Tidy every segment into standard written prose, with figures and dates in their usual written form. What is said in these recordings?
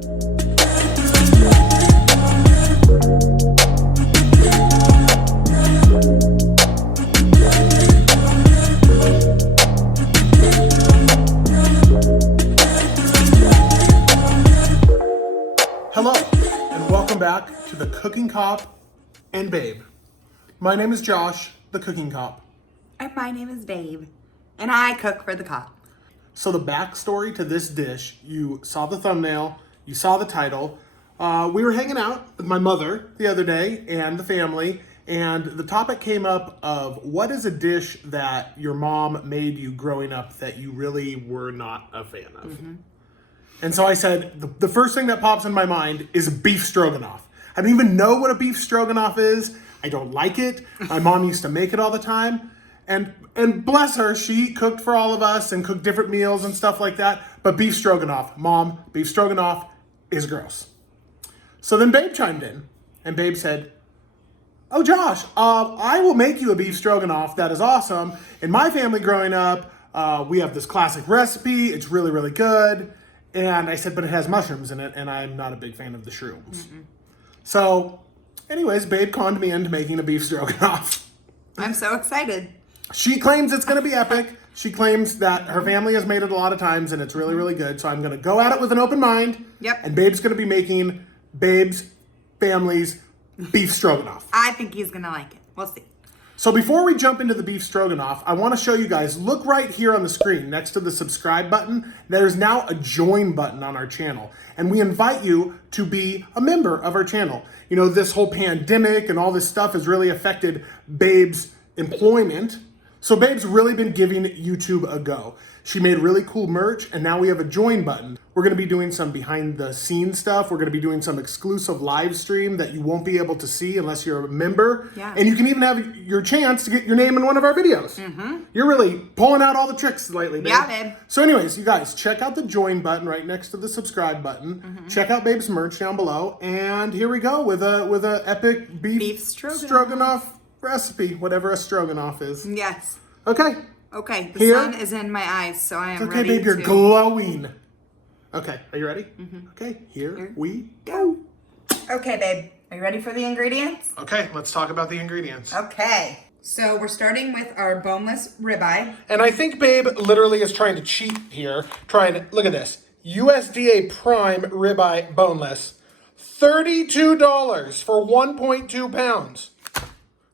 Hello, and welcome back to the Cooking Cop and Babe. My name is Josh, the Cooking Cop. And my name is Babe, and I cook for the cop. So the backstory to this dish, you saw the thumbnail, you saw the title. We were hanging out with my mother the other day and the family, and the topic came up of what is a dish that your mom made you growing up that you really were not a fan of? Mm-hmm. And so I said, the first thing that pops in my mind is beef stroganoff. I don't even know what a beef stroganoff is. I don't like it. My mom used to make it all the time. And bless her, she cooked for all of us and cooked different meals and stuff like that. But beef stroganoff, Mom, beef stroganoff is gross. So then Babe chimed in, and Babe said, oh, Josh, I will make you a beef stroganoff. That is awesome. In my family growing up, we have this classic recipe. It's really, really good. And I said, but it has mushrooms in it, and I'm not a big fan of the shrooms. Mm-mm. So, anyways, Babe conned me into making a beef stroganoff. I'm so excited. She claims it's going to be epic. She claims that her family has made it a lot of times, and it's really, really good. So I'm going to go at it with an open mind. Yep. And Babe's going to be making Babe's family's beef stroganoff. I think he's going to like it. We'll see. So before we jump into the beef stroganoff, I want to show you guys, look right here on the screen next to the subscribe button. There's now a join button on our channel. And we invite you to be a member of our channel. You know, this whole pandemic and all this stuff has really affected Babe's employment. So Babe's really been giving YouTube a go. She made really cool merch, and now we have a join button. We're going to be doing some behind the scenes stuff. We're going to be doing some exclusive live stream that you won't be able to see unless you're a member. Yeah. And you can even have your chance to get your name in one of our videos. Mm-hmm. You're really pulling out all the tricks lately, Babe. Yeah, Babe. So anyways, you guys, check out the join button right next to the subscribe button. Mm-hmm. Check out Babe's merch down below. And here we go with a epic beef stroganoff recipe, whatever a stroganoff is. Yes. Okay. Okay, the Here. sun is in my eyes, so I am Okay, ready babe, you're to... glowing. Okay, are you ready? Mm-hmm. Okay, here we go. Okay, babe, are you ready for the ingredients? Okay, let's talk about the ingredients. Okay, so we're starting with our boneless ribeye. And I think Babe literally is trying to cheat here. Look at this. USDA Prime Ribeye Boneless. $32 for 1.2 pounds.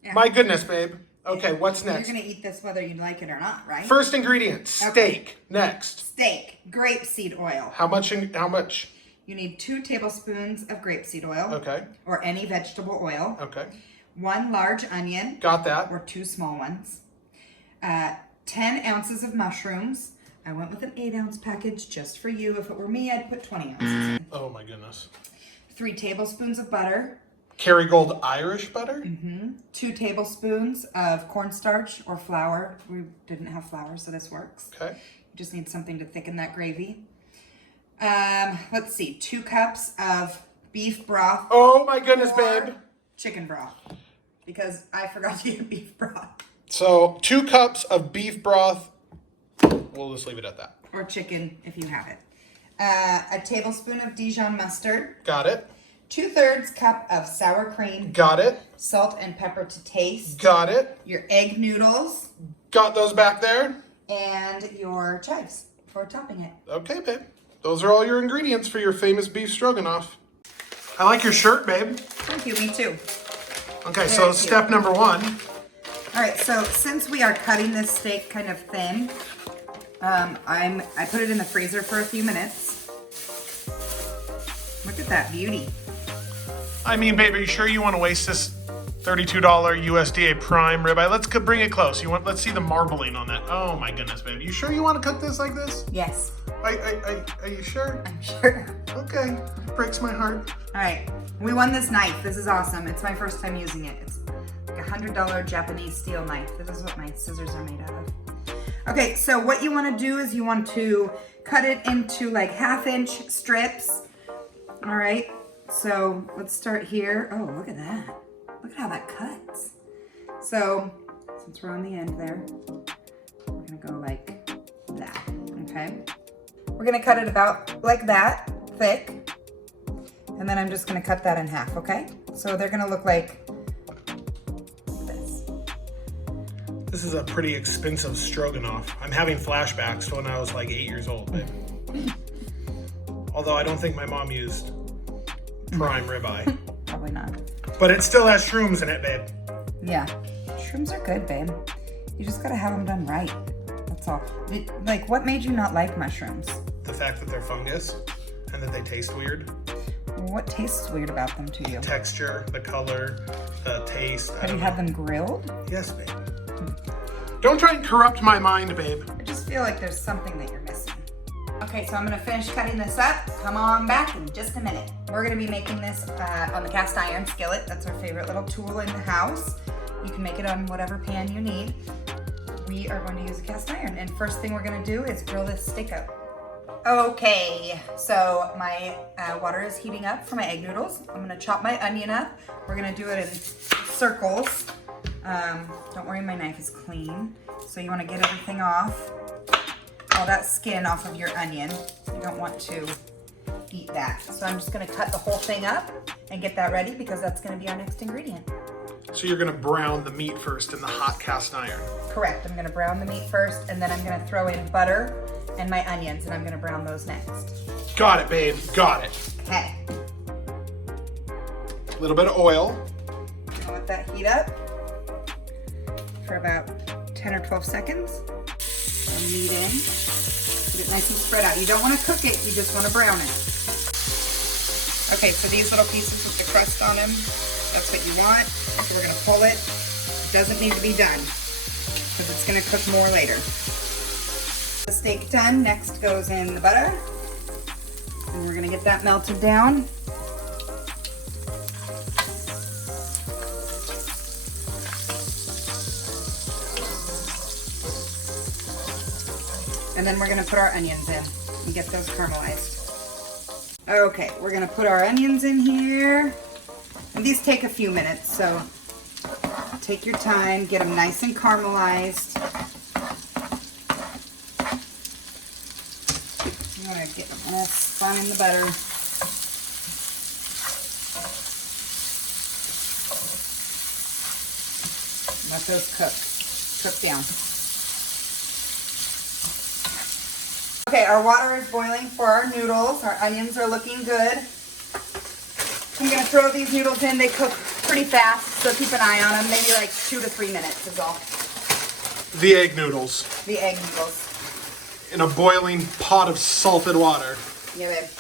Yeah. My goodness, Babe. Okay, what's next? You're going to eat this whether you like it or not, right? First ingredient, steak. Okay. Next. Steak, grapeseed oil. How much? You need 2 tablespoons of grapeseed oil. Okay. Or any vegetable oil. Okay. 1 large onion. Got that. Or 2 small ones. 10 ounces of mushrooms. I went with an 8-ounce package just for you. If it were me, I'd put 20 ounces in. Oh my goodness. 3 tablespoons of butter. Kerrygold Irish butter? Mm-hmm. 2 tablespoons of cornstarch or flour. We didn't have flour, so this works. Okay. You just need something to thicken that gravy. Let's see, 2 cups of beef broth. Oh my goodness, babe. Chicken broth, because I forgot to get beef broth. So 2 cups of beef broth. We'll just leave it at that. Or chicken, if you have it. A tablespoon of Dijon mustard. Got it. 2/3 cup of sour cream. Got it. Salt and pepper to taste. Got it. Your egg noodles. Got those back there. And your chives for topping it. Okay, babe. Those are all your ingredients for your famous beef stroganoff. I like your shirt, babe. Thank you, me too. Okay, so step number 1. All right, so since we are cutting this steak kind of thin, I put it in the freezer for a few minutes. Look at that beauty. I mean, babe, are you sure you want to waste this $32 USDA Prime ribeye? Let's bring it close. Let's see the marbling on that. Oh my goodness, babe. You sure you want to cook this like this? Yes. Are you sure? I'm sure. Okay. Breaks my heart. All right. We won this knife. This is awesome. It's my first time using it. It's like a $100 Japanese steel knife. This is what my scissors are made out of. Okay, so what you want to do is you want to cut it into like 1/2-inch strips. All right. So let's start here. Oh, look at that. Look at how that cuts. So since we're on the end there, we're gonna go like that, okay? We're gonna cut it about like that, thick, And then I'm just gonna cut that in half, okay? So they're gonna look like this. This is a pretty expensive stroganoff. I'm having flashbacks to when I was like 8 years old, babe. Although I don't think my mom used prime ribeye. Probably not. But it still has shrooms in it, babe. Yeah, shrooms are good, babe. You just gotta have them done right. That's all. Like, what made you not like mushrooms? The fact that they're fungus and that they taste weird. What tastes weird about them to you? Texture, the color, the taste. Have you had them grilled? Yes, babe. Don't try and corrupt my mind, babe. I just feel like there's something that you're missing. Okay, so I'm gonna finish cutting this up. Come on back in just a minute. We're gonna be making this on the cast iron skillet. That's our favorite little tool in the house. You can make it on whatever pan you need. We are going to use a cast iron, and first thing we're gonna do is grill this steak up. Okay, so my water is heating up for my egg noodles. I'm gonna chop my onion up. We're gonna do it in circles. Don't worry, my knife is clean. So you wanna get everything off, all that skin off of your onion. You don't want to eat that. So I'm just gonna cut the whole thing up and get that ready because that's gonna be our next ingredient. So you're gonna brown the meat first in the hot cast iron. Correct, I'm gonna brown the meat first and then I'm gonna throw in butter and my onions and I'm gonna brown those next. Got it, babe, got it. Okay. A little bit of oil. Gonna let that heat up for about 10 or 12 seconds. Throw meat in. Get it nice and spread out. You don't want to cook it, you just want to brown it. Okay, so these little pieces with the crust on them, that's what you want. So we're gonna pull it. It doesn't need to be done because it's gonna cook more later. The steak done, next goes in the butter. And we're gonna get that melted down. And then we're gonna put our onions in and get those caramelized. Okay, we're gonna put our onions in here. And these take a few minutes, so take your time, get them nice and caramelized. You wanna get them all spun in the butter. Let those cook down. Okay, our water is boiling for our noodles. Our onions are looking good. I'm gonna throw these noodles in. They cook pretty fast, so keep an eye on them. Maybe like 2 to 3 minutes is all. The egg noodles. The egg noodles. In a boiling pot of salted water. Yeah, babe.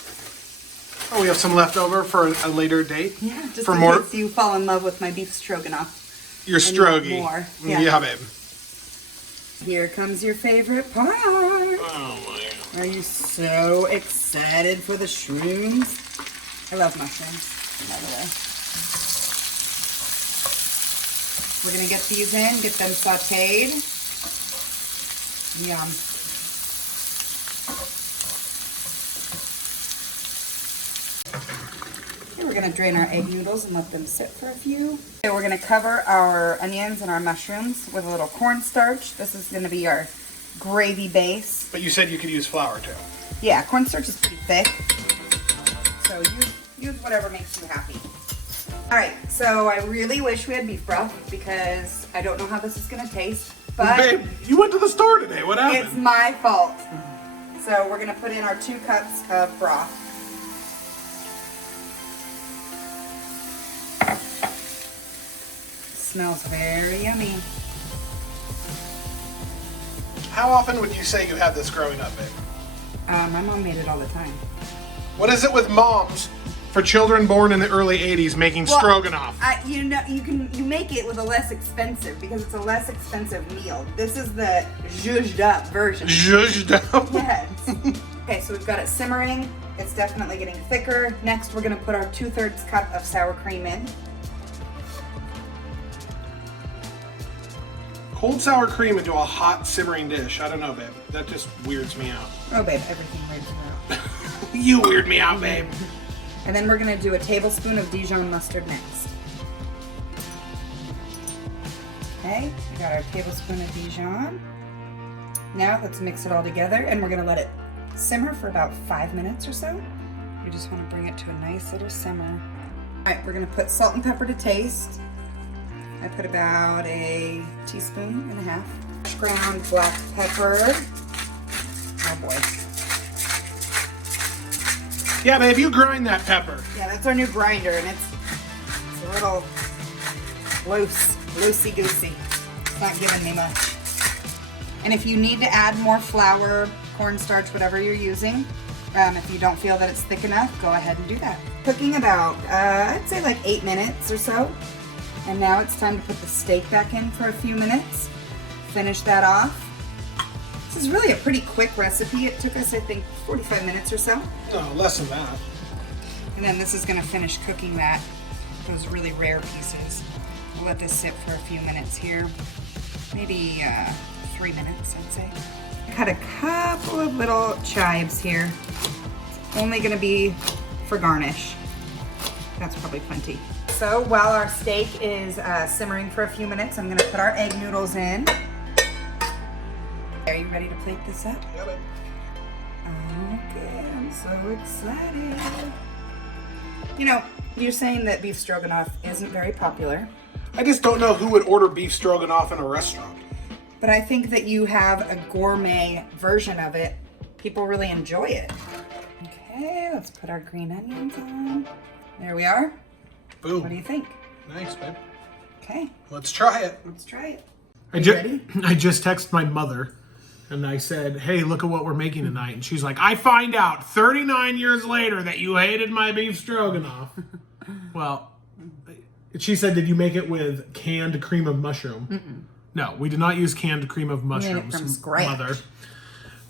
Oh, we have some left over for a later date? Yeah, just for in more. case you fall in love with my beef stroganoff. Your strogie. More. Yeah, babe. Here comes your favorite part. Oh my. Are you so excited for the shrooms? I love mushrooms, by the way. We're gonna get these in, get them sauteed. Yum. Okay, we're gonna drain our egg noodles and let them sit for a few. Okay, we're gonna cover our onions and our mushrooms with a little cornstarch. This is gonna be our gravy base. But you said you could use flour too. Yeah, cornstarch is pretty thick. So use whatever makes you happy. All right, so I really wish we had beef broth because I don't know how this is gonna taste, but Babe, you went to the store today. What happened? it's my fault. So we're gonna put in our 2 cups of broth. Smells very yummy. How often would you say you had this growing up, babe? My mom made it all the time. What is it with moms for children born in the early 80s making stroganoff? You make it with a less expensive because it's a less expensive meal. This is the zhuzhed up version. Zhuzhed up? Yes. Okay, so we've got it simmering. It's definitely getting thicker. Next, we're gonna put our 2/3 cup of sour cream in. Cold sour cream into a hot simmering dish. I don't know, babe. That just weirds me out. Oh, babe, everything weirds me out. You weird me out, babe. And then we're gonna do a tablespoon of Dijon mustard next. Okay, we got our tablespoon of Dijon. Now let's mix it all together and we're gonna let it simmer for about 5 minutes or so. We just want to bring it to a nice little simmer. All right, we're gonna put salt and pepper to taste. I put about 1.5 teaspoons. Ground black pepper. Oh boy. Yeah, babe, you grind that pepper. Yeah, that's our new grinder, and it's a little loosey-goosey. It's not giving me much. And if you need to add more flour, cornstarch, whatever you're using, if you don't feel that it's thick enough, go ahead and do that. Cooking about, I'd say like 8 minutes or so. And now it's time to put the steak back in for a few minutes. Finish that off. This is really a pretty quick recipe. It took us, I think, 45 minutes or so. No, less than that. And then this is gonna finish cooking those really rare pieces. We'll let this sit for a few minutes here. Maybe 3 minutes, I'd say. Cut a couple of little chives here. It's only gonna be for garnish. That's probably plenty. So while our steak is simmering for a few minutes, I'm gonna put our egg noodles in. Are you ready to plate this up? Yeah, babe. Okay, I'm so excited. You know, you're saying that beef stroganoff isn't very popular, I just don't know who would order beef stroganoff in a restaurant. but I think that you have a gourmet version of it. People really enjoy it. Okay, let's put our green onions on. There we are. Boom. What do you think? Nice, babe. Okay, Let's try it. let's try it. I just texted my mother and I said, hey, look at what we're making tonight. And she's like, I find out 39 years later that you hated my beef stroganoff. Well, she said, did you make it with canned cream of mushroom? No, we did not use canned cream of mushrooms. from scratch. Mother.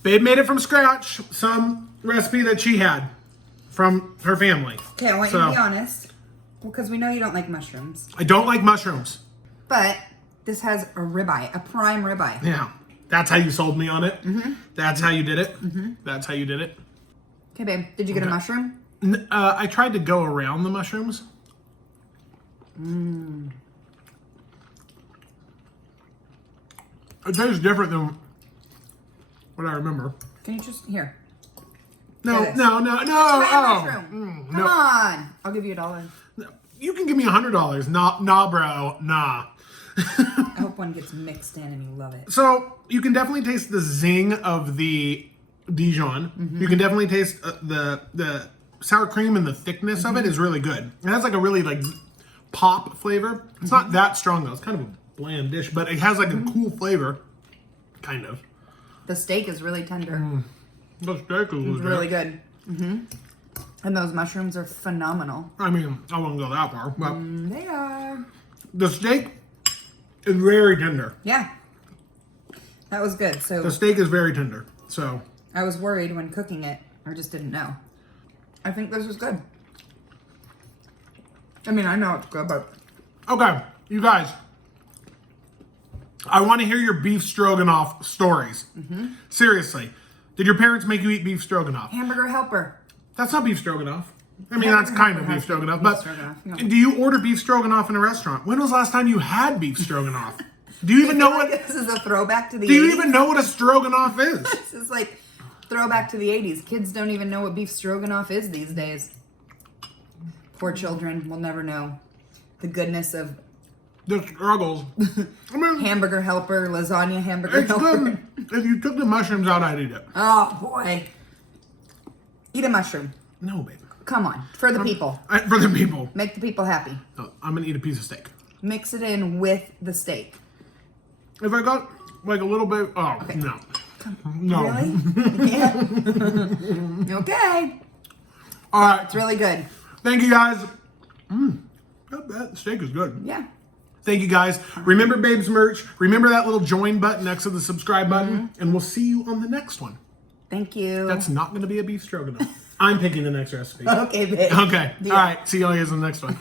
Babe made it from scratch. Some recipe that she had from her family. Okay, I want you to be honest, because we know you don't like mushrooms. I don't like mushrooms. But this has a ribeye, a prime ribeye. Yeah. That's how you sold me on it. That's how you did it. That's how you did it. Okay, babe, did you get a mushroom? I tried to go around the mushrooms. It tastes different than what I remember. Can you just, here. No. Try a mushroom. Come no. on. I'll give you $1. You can give me $100. Nah, bro. Nah. I hope one gets mixed in and you love it. So you can definitely taste the zing of the Dijon. You can definitely taste the sour cream, and the thickness of it is really good. It has like a really like pop flavor. It's not that strong though. It's kind of a bland dish, but it has like a cool flavor, kind of. The steak is really tender. The steak is Really good. And those mushrooms are phenomenal. I mean, I wouldn't go that far, but They are. the steak is very tender. Yeah. That was good. So The steak is very tender. So I was worried when cooking it. I just didn't know. I think this is good. I mean, I know it's good, but okay, you guys. I want to hear your beef stroganoff stories. Seriously. Did your parents make you eat beef stroganoff? hamburger helper. That's not beef stroganoff. I mean, that's kind of beef stroganoff. But stroganoff, yeah. do you order beef stroganoff in a restaurant? When was the last time you had beef stroganoff? Do you even know what? This is a throwback to the Do 80s. you even know what a stroganoff is? This is like throwback to the 80s. Kids don't even know what beef stroganoff is these days. Poor children will never know the goodness of The struggles. I mean, hamburger helper, lasagna hamburger it's helper. good. If you took the mushrooms out, I'd eat it. Oh boy. Eat a mushroom. No, baby. Come on. For the people. For the people. Make the people happy. No, I'm gonna eat a piece of steak. Mix it in with the steak. If I got like a little bit, no. No. Really? Yeah. Okay. All right. It's really good. Thank you guys. That steak is good. Yeah. Thank you guys. Remember Babe's merch. Remember that little join button next to the subscribe button. And we'll see you on the next one. Thank you. That's not going to be a beef stroganoff. I'm picking the next recipe. Okay, babe. Okay. Yeah. All right. See you guys on the next one.